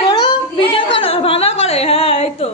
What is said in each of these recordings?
করো ভিডিও করো ভালো করে। হ্যাঁ এই তো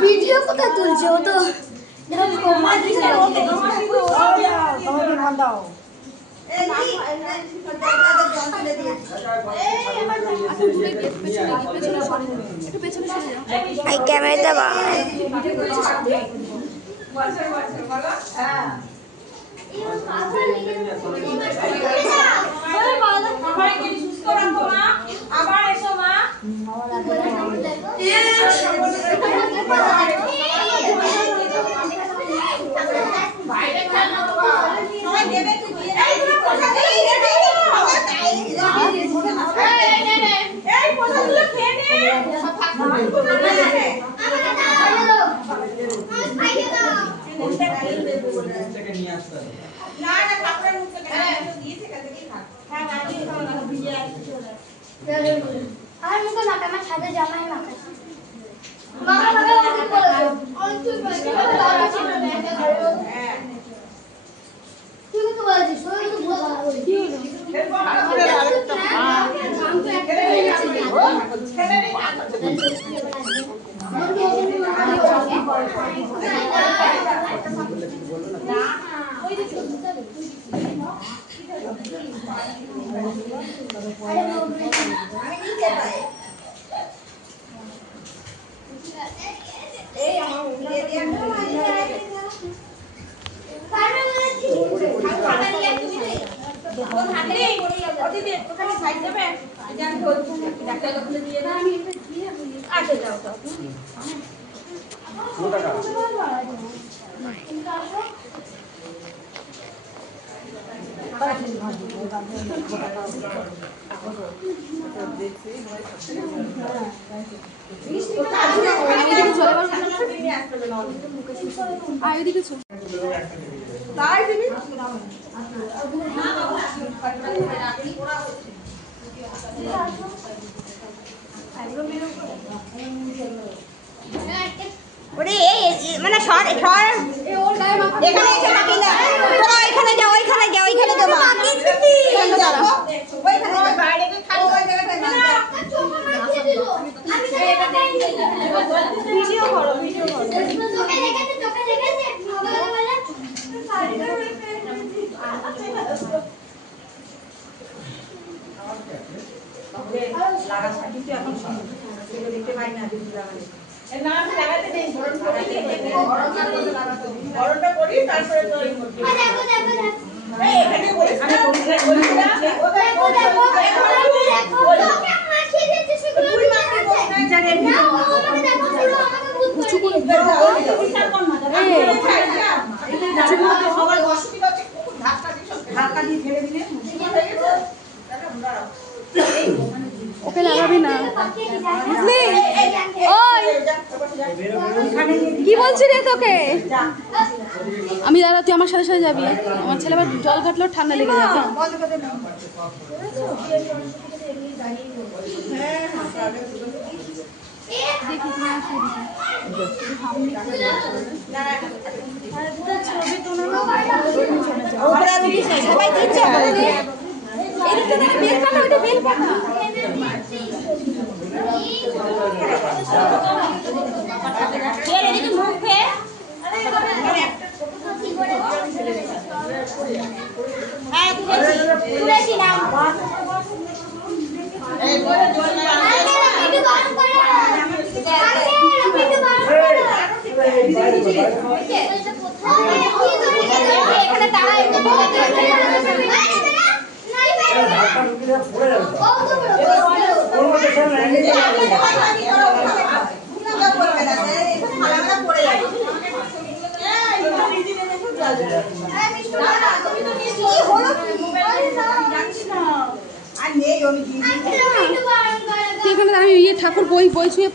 ভিডিও কোথায় তুলছে ও তো ক্যামেরাটা বা আবার এসো মা মানে এখানে যাও ওইখানে যাও ওইখানে যাও ভিডিও করো ভিডিও করো দেখতে পাই না লাগাতে নেই গরমটা করি তারপরে ধাক্কা দিয়ে ফেলে দিলে ওকে লাগাবি না বুঝলি ওই কি বলছি রে তোকে আমি দাঁড়া তুই আমার সাথে সাথে যাবি আমার ছেলে আবার জল কাটলেও ঠান্ডা লেগে যাবে দেখিস না সবাই দিচ্ছে বেল পাতা ওটা বেল পাতা এখানে আমি ঠাকুর বই ছুঁয়ে